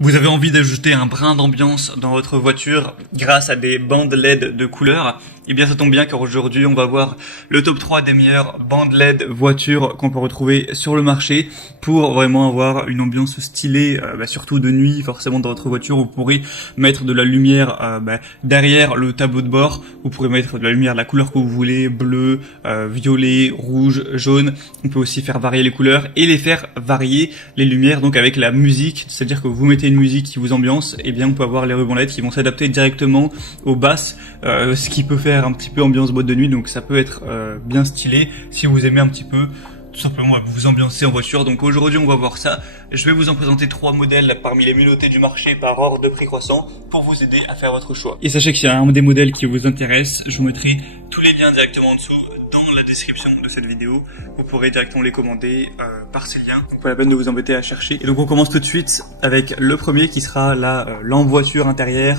Vous avez envie d'ajouter un brin d'ambiance dans votre voiture grâce à des bandes LED de couleur? Eh bien ça tombe bien car aujourd'hui on va voir le top 3 des meilleures bandes LED voitures qu'on peut retrouver sur le marché pour vraiment avoir une ambiance stylée, surtout de nuit. Forcément dans votre voiture vous pourrez mettre de la lumière derrière le tableau de bord, vous pourrez mettre de la lumière de la couleur que vous voulez, bleu, violet, rouge, jaune. On peut aussi faire varier les couleurs et les faire varier les lumières donc avec la musique, c'est-à-dire que vous mettez une musique qui vous ambiance, et bien on peut avoir les rubans LED qui vont s'adapter directement aux basses, ce qui peut faire un petit peu ambiance boîte de nuit, donc ça peut être bien stylé si vous aimez un petit peu tout simplement vous ambiancer en voiture. Donc aujourd'hui on va voir ça. Je vais vous en présenter 3 modèles parmi les mieux notés du marché par ordre de prix croissant pour vous aider à faire votre choix. Et sachez que s'il y a un des modèles qui vous intéresse, je vous mettrai tous les liens directement en dessous dans la description de cette vidéo. Vous pourrez directement les commander par ces liens. Donc pas la peine de vous embêter à chercher. Et donc on commence tout de suite avec le premier qui sera la lampe voiture intérieure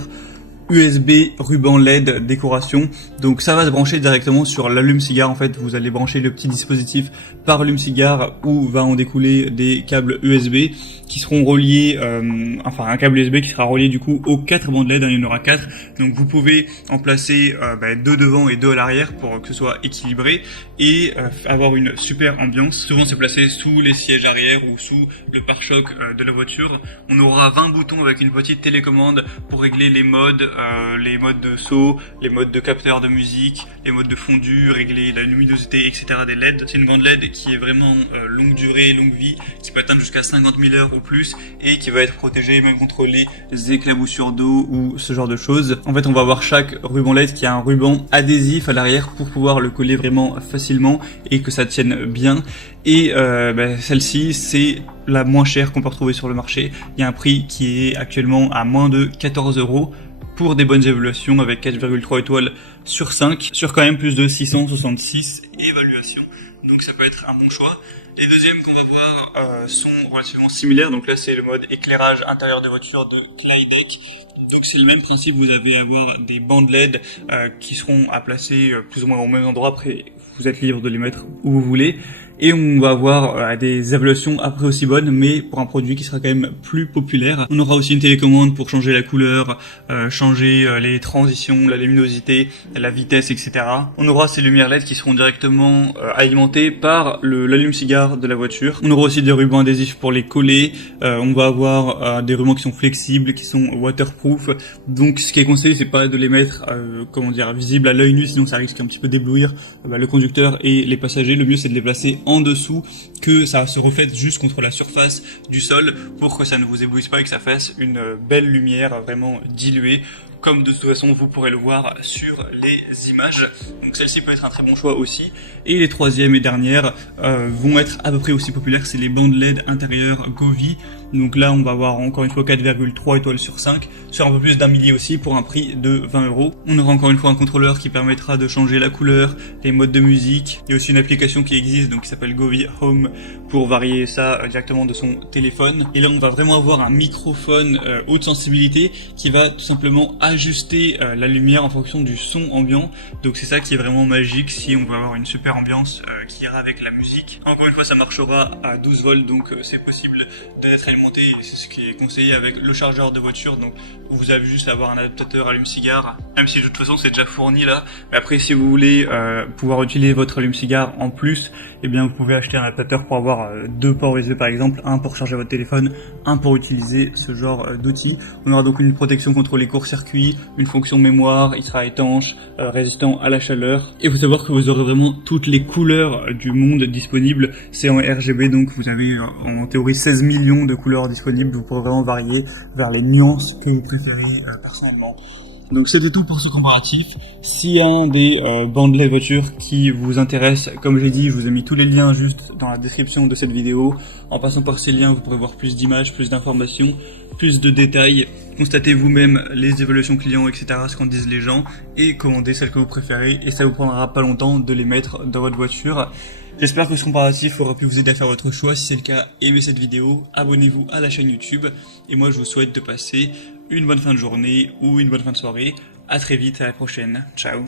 USB ruban LED décoration. Donc ça va se brancher directement sur l'allume-cigare. En fait, vous allez brancher le petit dispositif par allume-cigare où va en découler des câbles USB qui seront reliés, un câble USB qui sera relié du coup aux 4 bandes LED. Il y en aura 4. Donc vous pouvez en placer 2 devant et 2 à l'arrière pour que ce soit équilibré et avoir une super ambiance. Souvent c'est placé sous les sièges arrière ou sous le pare-choc de la voiture. On aura 20 boutons avec une petite télécommande pour régler les modes de saut, les modes de capteur de musique, les modes de fondu, régler la luminosité, etc. des LED. C'est une bande LED qui est vraiment longue durée, longue vie, qui peut atteindre jusqu'à 50 000 heures ou plus et qui va être protégée même contre les éclaboussures d'eau ou ce genre de choses. En fait, on va avoir chaque ruban LED qui a un ruban adhésif à l'arrière pour pouvoir le coller vraiment facilement et que ça tienne bien. Et celle-ci, c'est la moins chère qu'on peut retrouver sur le marché. Il y a un prix qui est actuellement à moins de 14 € pour des bonnes évaluations avec 4,3 étoiles sur 5, sur quand même plus de 666 évaluations. Donc ça peut être un bon choix. Les deuxièmes qu'on va voir sont relativement similaires. Donc là c'est le mode éclairage intérieur de voiture de Clydech. Donc c'est le même principe, vous allez avoir des bandes LED qui seront à placer plus ou moins au même endroit. Après vous êtes libre de les mettre où vous voulez. Et on va avoir des évaluations après aussi bonnes, mais pour un produit qui sera quand même plus populaire. On aura aussi une télécommande pour changer la couleur, changer les transitions, la luminosité, la vitesse, etc. On aura ces lumières LED qui seront directement alimentées par l'allume-cigare de la voiture. On aura aussi des rubans adhésifs pour les coller. On va avoir des rubans qui sont flexibles, qui sont waterproof. Donc ce qui est conseillé, c'est pas de les mettre visibles à l'œil nu, sinon ça risque un petit peu d'éblouir le conducteur et les passagers. Le mieux c'est de les placer en dessous, que ça se reflète juste contre la surface du sol pour que ça ne vous éblouisse pas et que ça fasse une belle lumière vraiment diluée, comme de toute façon vous pourrez le voir sur les images. Donc celle-ci peut être un très bon choix aussi. Et les troisièmes et dernières vont être à peu près aussi populaires, c'est les bandes LED intérieures Govee. Donc là on va avoir encore une fois 4,3 étoiles sur 5, sur un peu plus d'un millier aussi pour un prix de 20 €. On aura encore une fois un contrôleur qui permettra de changer la couleur, les modes de musique. Il y a aussi une application qui existe donc qui s'appelle Govee Home pour varier ça directement de son téléphone. Et là on va vraiment avoir un microphone haute sensibilité qui va tout simplement ajuster la lumière en fonction du son ambiant. Donc c'est ça qui est vraiment magique si on veut avoir une super ambiance qui ira avec la musique. Encore une fois ça marchera à 12 volts donc c'est possible d'être alimenté, c'est ce qui est conseillé avec le chargeur de voiture. Donc vous avez juste à avoir un adaptateur allume-cigare, même si de toute façon c'est déjà fourni là. Mais après si vous voulez pouvoir utiliser votre allume-cigare en plus, eh bien vous pouvez acheter un adaptateur pour avoir 2 ports USB par exemple, un pour charger votre téléphone, un pour utiliser ce genre d'outils. On aura donc une protection contre les courts-circuits, une fonction mémoire, il sera étanche, résistant à la chaleur. Et vous savoir que vous aurez vraiment toutes les couleurs du monde disponibles. C'est en RGB donc vous avez en théorie 16 millions de couleurs disponibles. Vous pourrez vraiment varier vers les nuances que vous préférez personnellement. Donc c'était tout pour ce comparatif. S'il y a un des bandes LED voitures qui vous intéresse, comme j'ai dit, je vous ai mis tous les liens juste dans la description de cette vidéo. En passant par ces liens, vous pourrez voir plus d'images, plus d'informations, plus de détails, constatez vous-même les évaluations clients, etc., ce qu'en disent les gens, et commandez celles que vous préférez, et ça vous prendra pas longtemps de les mettre dans votre voiture. J'espère que ce comparatif aura pu vous aider à faire votre choix. Si c'est le cas, aimez cette vidéo, abonnez-vous à la chaîne YouTube, et moi je vous souhaite de passer une bonne fin de journée ou une bonne fin de soirée. À très vite, à la prochaine. Ciao.